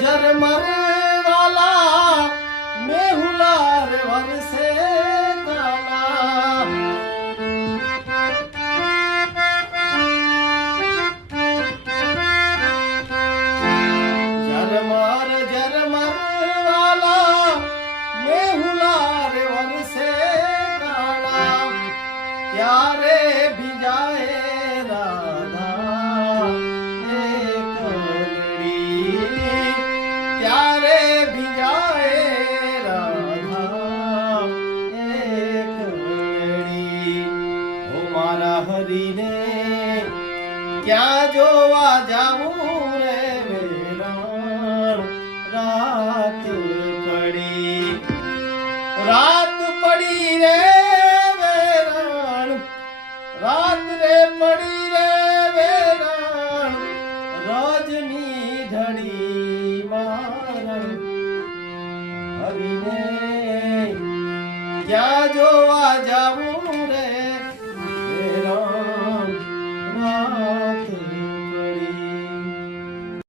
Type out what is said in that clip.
झरमर वाला मेहुला रे वरसे काला झरमर वाला मेहुला रे वरसे काला प्यारे भिजाए राधा प्यारे भिजाए राधा एक वेड़ी ओ मारा हरी ने क्या जोवा जाऊं रे वेराण रात पड़ी रे वेराण रात रे पड़ी रे वेराण रजनी धड़ी हरीने क्या जोवा जाऊं